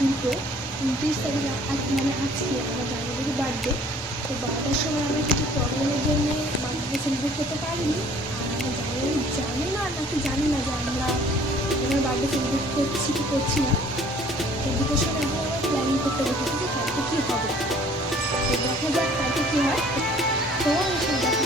দুটো উনত্রিশ তারিখ আজ মানে আজকে আমার জানুয়ারি বার্থডে তো বারোটার সময় আমরা কিছু প্রবলেমের জন্য বার্থডে সেলিব্রেট করতে পারিনি। আর আমার জানুয়ারি জানে না, নাকি জানি না যে আমরা এবার বার্থডে সেলিব্রেট করছি কি করছি না। তো দুটোর সময় আমরা প্ল্যানিং করতে বসেছি যে কালকে কী হবে। দেখা যাক কালকে কী হয়। তো দেখা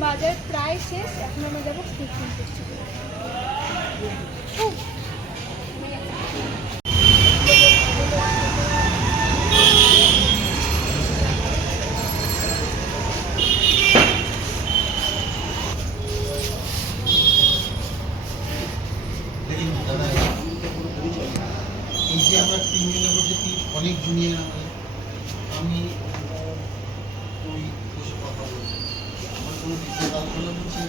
বাজার প্রায় শেষ, এখন আমরা যাব দেখুন দাদা আমরা তিনজনের মধ্যে অনেক জুনিয়র আমাদের আমি ওই বসে কথা বলছি আমার কোনো কিছু আলোচনা করছি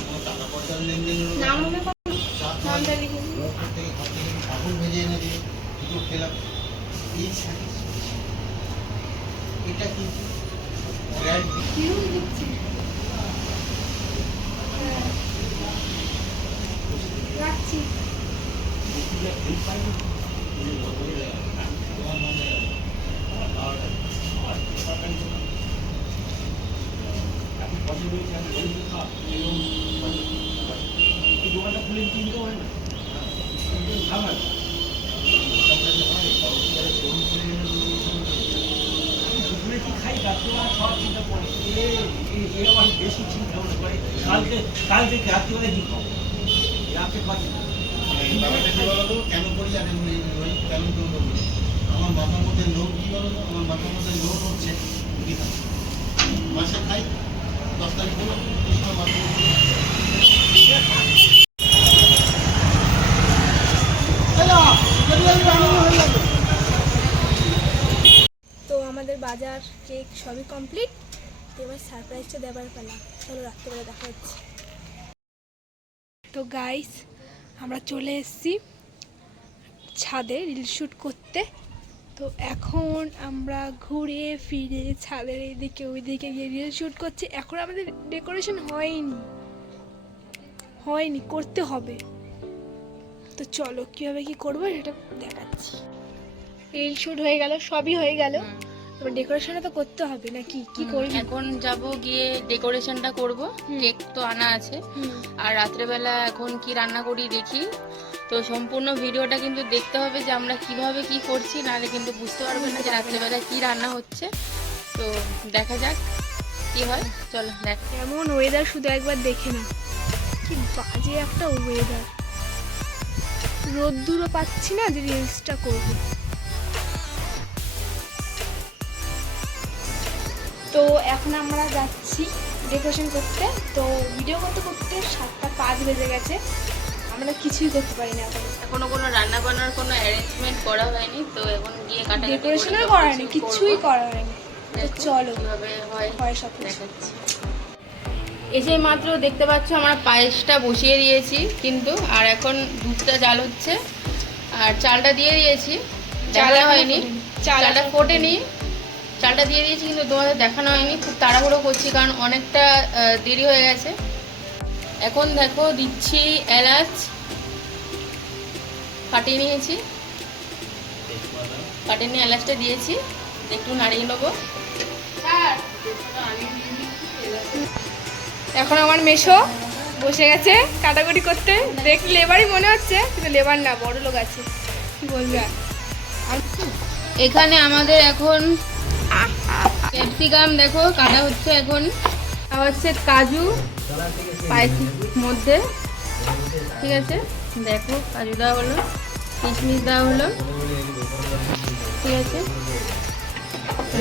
কোনো টাকা পয়সার লেনদেনের নাম মনে করো চা নামটা লিখে দিন। ওপর থেকে ঘর থেকে কাপড় ভেজে এনে দিয়ে দুটো খেলাম এই স্যাটিসফ্যাকশন এটা কিন্তু গ্র্যান্ড কিরম দিচ্ছি হ্যাঁ। রাখছি কালকে কাল থেকে রাত্রিবেলা কি খাব রাতে পাচ্ছি ব্যাপারটা কি বলো তো কেন করি আর কেন এই- ওই- কেন কেন করি আমার মাথার মধ্যে লোক কি বলো আমার মাথার মধ্যে লোক হচ্ছে মাসে খাই তো আমাদের বাজার কেক সবই কমপ্লিট এবার সারপ্রাইজটা দেবার পালা। চলো রাত্রেবেলা দেখা হচ্ছে। তো গাইস আমরা চলে এসেছি ছাদে রিল শ্যুট করতে। তো এখন আমরা ঘুরে ফিরে ছাদের এইদিকে ওইদিকে গিয়ে রিল শ্যুট করছি। এখন আমাদের ডেকোরেশন হয়নি। হয়নি করতে হবে। তো চলো কীভাবে কি করব সেটা দেখাচ্ছি। রিল শ্যুট হয়ে গেল সবই হয়ে গেল। এবার ডেকোরেশনটা তো করতে হবে নাকি? কি করবি? এখন যাব গিয়ে ডেকোরেশনটা করব। কেক তো আনা আছে। আর রাত্রেবেলা এখন কি রান্না করি দেখি। তো সম্পূর্ণ ভিডিওটা কিন্তু দেখতে হবে যে আমরা কীভাবে কি করছি, নাহলে কিন্তু বুঝতে পারবে না যে রাত্রেবেলা কি রান্না হচ্ছে। তো দেখা যাক কি হয়। চলো, দেখ। এমন ওয়েদার শুধু একবার দেখে না কি বাজে একটা ওয়েদার রোদ্দুরও পাচ্ছি না যে রিলসটা করব। তো এখন আমরা যাচ্ছি ডেকোরেশন করতে। তো ভিডিও করতে করতে সাতটা পাঁচ বেজে গেছে। আমরা কিছুই করতে পারি না এখন। এখনও কোনো রান্না বান্নার কোনো অ্যারেঞ্জমেন্ট করা হয়নি তো এখন গিয়ে কাটা ডেকোরেশনও করা হয়নি কিছুই করা হয়নি। চলো কীভাবে হয় হয় সব দেখাচ্ছি। এসে মাত্র দেখতে পাচ্ছ আমরা পায়েসটা বসিয়ে দিয়েছি কিন্তু আর এখন দুধটা জাল হচ্ছে আর চালটা দিয়ে দিয়েছি। চাল হয়নি। চাল চালটা ফোটেনি। চালটা দিয়ে দিয়েছি কিন্তু তোমাদের দেখানো হয়নি খুব তাড়াহুড়ো করছি কারণ অনেকটা দেরি হয়ে গেছে। এখন দেখো দিচ্ছি এলাচ। ফাটিয়ে নিয়েছি। ফাটিয়ে নিয়ে এলাচটা দিয়েছি। একটু নাড়িয়ে নেব। এখন আমার মেশো বসে গেছে কাটাকুটি করতে। দেখ লেবারই মনে হচ্ছে, কিন্তু লেবার না, বড় লোক আছে। বলবে? এখানে আমাদের এখন ক্যাপসিকাম, দেখো, কাটা হচ্ছে এখন। হচ্ছে কাজু। পায়েসের মধ্যে। ঠিক আছে? দেখো, কাজু দেওয়া হলো, কিশমিশ দেওয়া হলো। ঠিক আছে?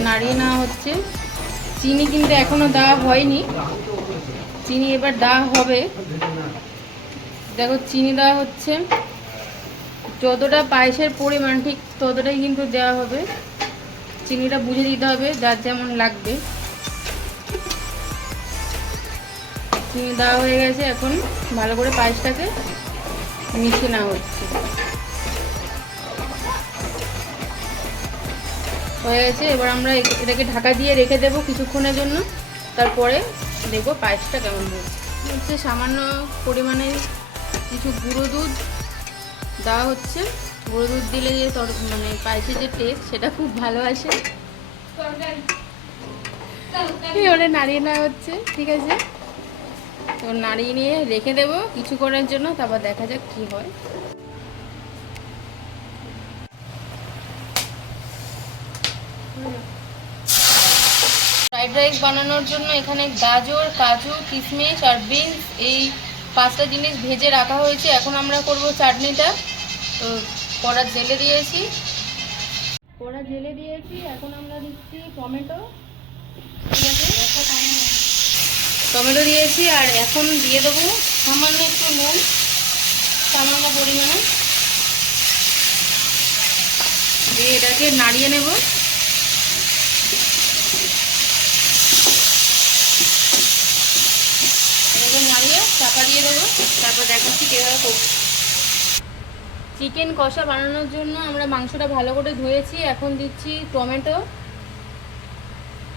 নাড়িয়ে নেওয়া হচ্ছে। চিনি কিন্তু এখনও দেওয়া হয়নি। চিনি এবার দেওয়া হবে। দেখো, চিনি দেওয়া হচ্ছে। যতটা পায়েসের পরিমাণ, ঠিক ততটাই কিন্তু দেওয়া হবে। চিনিটা বুঝে দিতে হবে, যার যেমন লাগবে। দেওয়া হয়ে গেছে এখন ভালো করে পায়েসটাকে মিশিয়ে নেওয়া হচ্ছে। হয়ে গেছে এবার আমরা এটাকে ঢাকা দিয়ে রেখে দেবো কিছুক্ষণের জন্য তারপরে দেখব পায়েসটা কেমন হয়েছে। হচ্ছে সামান্য পরিমাণে কিছু গুঁড়ো দুধ দেওয়া হচ্ছে। গুঁড়ো দুধ দিলে যে তর মানে পায়েসের যে টেস্ট সেটা খুব ভালো আসে। ওটা নাড়িয়ে নেওয়া হচ্ছে ঠিক আছে? তো নাড়িয়ে নিয়ে রেখে দেবো কিছুক্ষণের জন্য, তারপর দেখা যাক কি হয়। ফ্রাইড রাইস বানানোর জন্য এখানে গাজর, কাজু, কিশমিশ আর বিনস, এই পাঁচটা জিনিস ভেজে রাখা হয়েছে। এখন আমরা করব চাটনিটা। তো কড়া জেলে দিয়েছি। কড়া জেলে দিয়েছি। এখন আমরা দিচ্ছি টমেটো। ঠিক আছে? টমেটো দিয়েছি আর এখন দিয়ে দেবো সামান্য একটু নুন, সামান্য পরিমাণে। দিয়ে এটাকে নাড়িয়ে নেব। এটাকে চাপা দিয়ে দেবো। তারপর চিকেন কষা বানানোর জন্য আমরা মাংসটা ভালো করে ধুয়েছি। এখন দিচ্ছি টমেটো,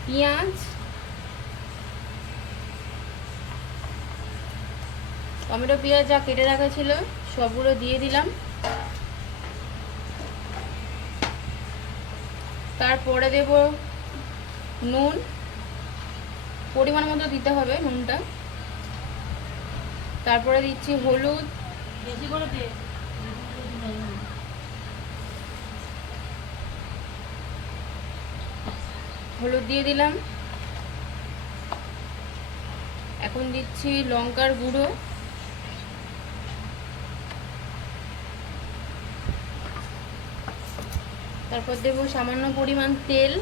পেঁয়াজ টমেটো পেঁয়াজ যা কেটে রাখা ছিল সবগুলো দিয়ে দিলাম। তারপরে দেব নুন। পরিমাণ মতো দিতে হবে নুনটা। তারপরে দিচ্ছি হলুদ। বেশি করে দে। হলুদ দিয়ে দিলাম। এখন দিচ্ছি লঙ্কার গুঁড়ো। তারপর দেব সামান্য পরিমাণ তেল।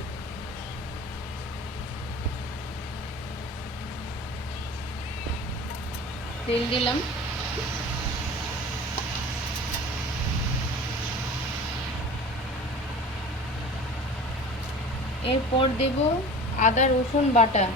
তেল দিলাম। এরপর দেব আদা রসুন বাটা।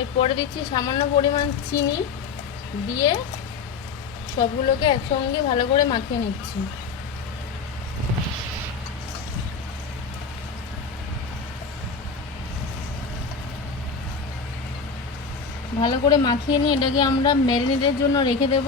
এরপরে দিচ্ছি সামান্য পরিমাণ চিনি দিয়ে সবগুলোকে একসঙ্গে ভালো করে মাখিয়ে নিচ্ছি। ভালো করে মাখিয়ে নিয়ে এটাকে আমরা ম্যারিনেটের জন্য রেখে দেব।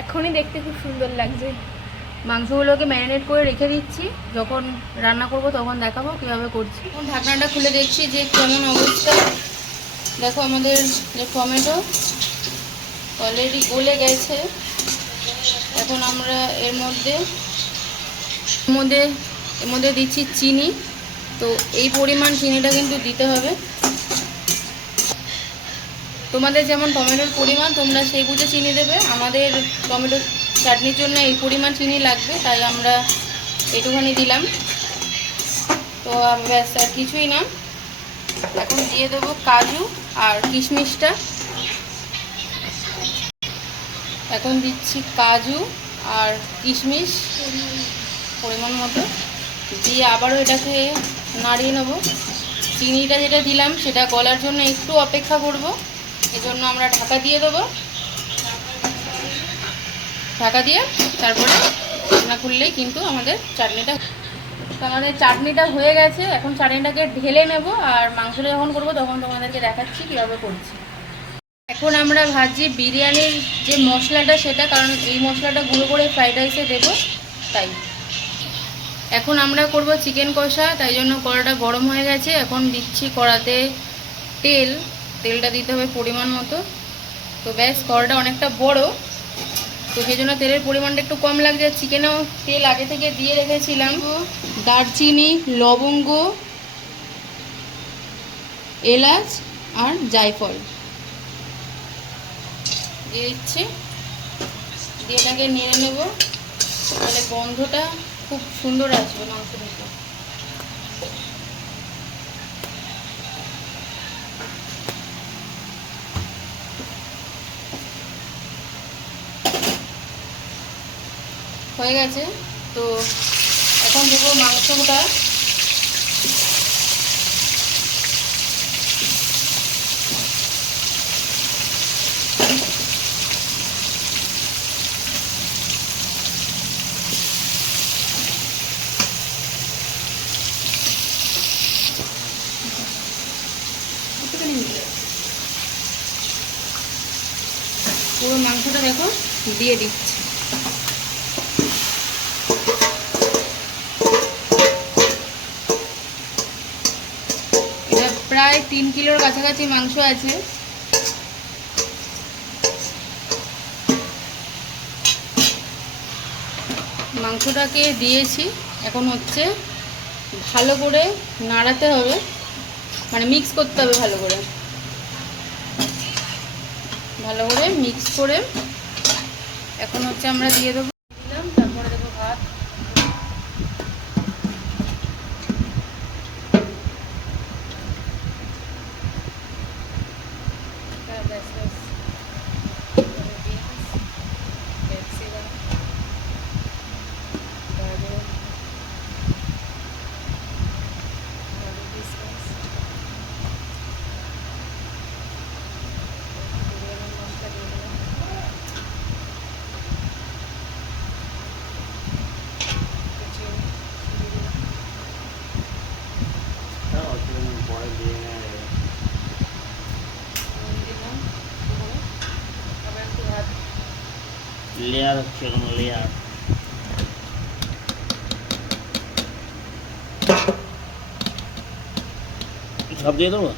এখনই দেখতে খুব সুন্দর লাগছে। মাংসগুলোকে ম্যারিনেট করে রেখে দিচ্ছি। যখন রান্না করব তখন দেখাবো কীভাবে করছি। ঢাকনাটা খুলে দেখছি যে কেমন অবস্থা। দেখো আমাদের যে টমেটো অলরেডি গলে গেছে। এখন আমরা এর মধ্যে এর মধ্যে এর মধ্যে দিচ্ছি চিনি। তো এই পরিমাণ চিনিটা কিন্তু দিতে হবে। তোমাদের যেমন টমেটোর পরিমাণ, তোমরা সেই বুঝে চিনি দেবে। আমাদের টমেটো চাটনির জন্য এই পরিমাণ চিনি লাগবে, তাই আমরা একটুখানি দিলাম। তো ব্যাস, আর কিছুই না। এখন দিয়ে দেবো কাজু আর কিশমিশটা। এখন দিচ্ছি কাজু আর কিশমিশ পরিমাণ মতো। দিয়ে আবারও এটাকে নাড়িয়ে নেব। চিনিটা যেটা দিলাম, সেটা গলার জন্য একটু অপেক্ষা করব। এজন্য আমরা ঢাকা দিয়ে দেবো। ঢাকা দিয়ে তারপরে রান্না করলেই কিন্তু আমাদের চাটনিটা আমাদের চাটনিটা হয়ে গেছে। এখন চাটনিটাকে ঢেলে নেব আর মাংসটা যখন করব তখন তোমাদেরকে দেখাচ্ছি কীভাবে করছি। এখন আমরা ভাজি বিরিয়ানির যে মশলাটা সেটা, কারণ এই মশলাটা গুঁড়ো করে ফ্রাইড রাইসে দেবো, তাই। এখন আমরা করব চিকেন কষা, তাই জন্য কড়াটা গরম হয়ে গেছে। এখন দিচ্ছি কড়াতে তেল। তেলটা দিতে হবে পরিমাণ মতো। তো ব্যাস কড়াটা অনেকটা বড়। তো সেই জন্য তেলের পরিমাণটা একটু কম লাগছে। চিকেনেও তেল আগে থেকে দিয়ে রেখেছিলাম। দারচিনি, লবঙ্গ, এলাচ আর জায়ফল। দিয়ে দিচ্ছি। দিয়ে এটাকে নেড়ে নেব। তাহলে গন্ধটা খুব সুন্দর আসবে মাংস হয়ে গেছে। তো এখন দেবো মাংসটা পুরো মাংসটা দেখো দিয়ে দিচ্ছি। তিন কিলোর কাছাকাছি মাংস আছে। মাংসটাকে দিয়েছি। এখন হচ্ছে ভালো করে নাড়াতে হবে। মানে মিক্স করতে হবে ভালো করে। ভালো করে মিক্স করে এখন হচ্ছে আমরা দিয়ে দেবো লেয়ার হচ্ছে এরকম লেয়ার সব দিয়ে দেবো?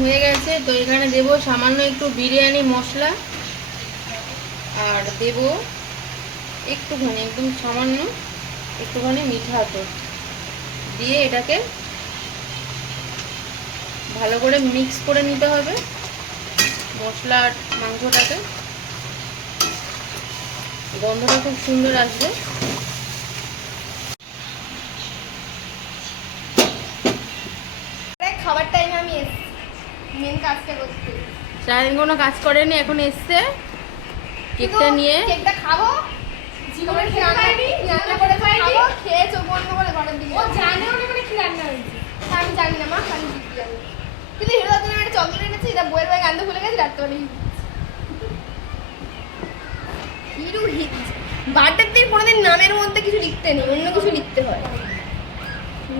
হয়ে গেছে। তো এখানে দেবো সামান্য একটু বিরিয়ানি মশলা। আর দেব একটুখানি, একদম সামান্য একটুখানি মিঠা আতর। দিয়ে এটাকে ভালো করে মিক্স করে নিতে হবে মশলা আর মাংসটাকে। গন্ধটা খুব সুন্দর আসবে খাবার টাইমে আমি এসছি মেন কাজটা করতে সারাদিন কোনো কাজ করেনি এখন এসছে। কেকটা নিয়ে। কেকটা খাব? জীবনে খেয়ে খাইনি রান্না করে খাইনি খেয়ে চোখ বন্ধ করে ঘরের দিকে ও জানে ওটা মানে কি রান্না হয়েছে। আমি জানি না মা কিন্তু হিরো দাদা একটা চকলেট এনেছি এটা বইয়ের ব্যাগ আনতে ভুলে গেছি রাত্রে হিরো দিন কোনোদিন নামের মধ্যে কিছু লিখতে নেই অন্য কিছু লিখতে হয়।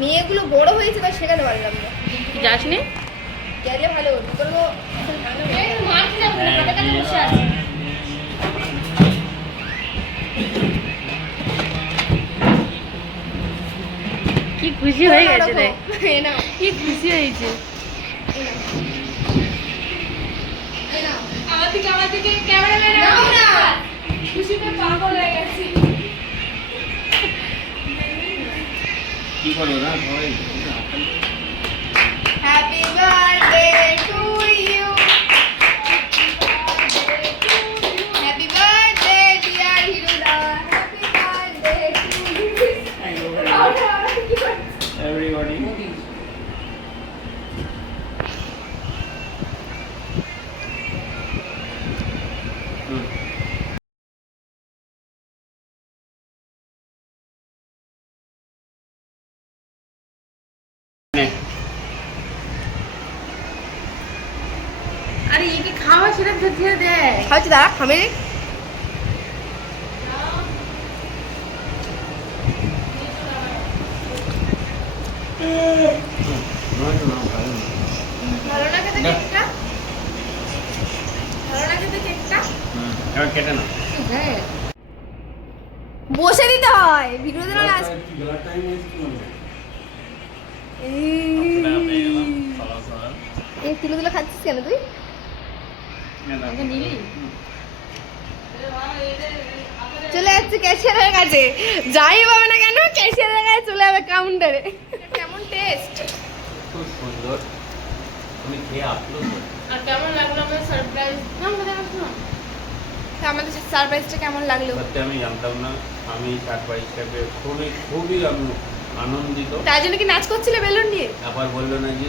মেয়েগুলো বড় হয়েছে বা শেখাতে পারলাম না। যাসনি? ভালো বসে আছে কি খুশি হয়ে গেছে রে। কি খুশি হয়েছে। আমার দিকে আমার দিকে ক্যামেরাম্যান নাও না। খুশিতে পাগল হয়ে গেছি। কি করব না সবাই happy birthday to you happy birthday dear হিরুদা happy birthday to you everybody আরে একে খাওয়া সেটা তো দিয়ে খাওয়াচ্ছি দাঁড়া ভালো খেতে কেকটা? ভালো না খেতে কেকটা? এবার কেটে না হ্যাঁ। বসে দিতে হয় ভিডিও দিলে না এই তুলে তুলে খাচ্ছিস কেন তুই? চলে যাচ্ছে ক্যাশিয়ারের কাছে। যাই পাবে না কেন ক্যাশিয়ারের কাছে চলে যাবে কাউন্টারে কেমন টেস্ট খুব সুন্দর। তুমি খেয়ে আপলোড আর কেমন লাগল আমাদের সারপ্রাইজ না আমাদের না। আমাদের সারপ্রাইজটা কেমন লাগল? সত্যি আমি জানতাম না। আমি সারপ্রাইজটাকে খুবই খুবই আমি আনন্দিত। তাই জন্য কি নাচ করছিলে বেলুন নিয়ে? আবার বলল নাকি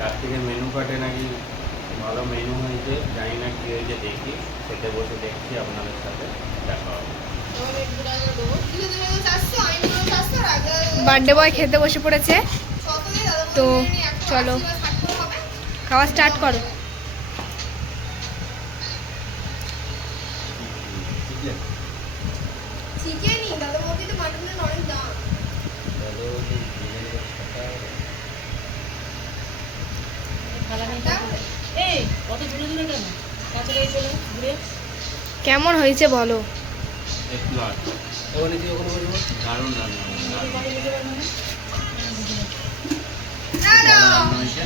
রাত্রিরে মেনু কাটে নাকি? ভালো মেনু হয়েছে জানি না কী হয়েছে দেখি। খেতে বসে দেখছি আপনাদের সাথে দেখা হবে। বার্থডে বয় খেতে বসে পড়েছে। তো চলো। খাওয়া স্টার্ট করো ঠিক আছে চিকেনই দাদা বলতে তো মাটনের অনেক দাম এই কত দূরে দূরে কেন কাছাকাছি চলে ঘুরে কেমন হয়েছে বলো? দারুণ রান্না হয়েছে, দারুণ। ভালো রান্না হয়েছে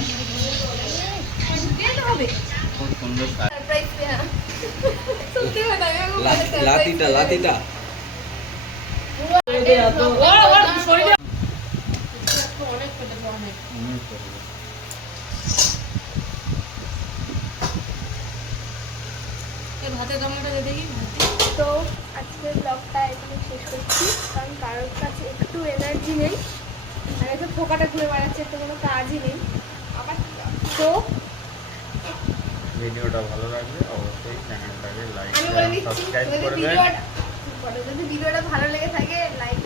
খুব সুন্দর স্বাদ। লাতিটা লাতিটা ভাতের দিয়ে দেখি তো আজকের ব্লগটা এখানে শেষ করছি কারণ কারোর কাছে একটু এনার্জি নেই। আর একটু ফোকাটা ঘুরে বেড়াচ্ছে একটু কোনো কাজই নেই। আবার তো ভিডিওটা ভালো লাগলে অবশ্যই চ্যানেলটাকে লাইক আমি বলে দিচ্ছি সাবস্ক্রাইব যদি করবেন ভিডিওটা যদি ভিডিওটা ভালো লেগে থাকে লাইক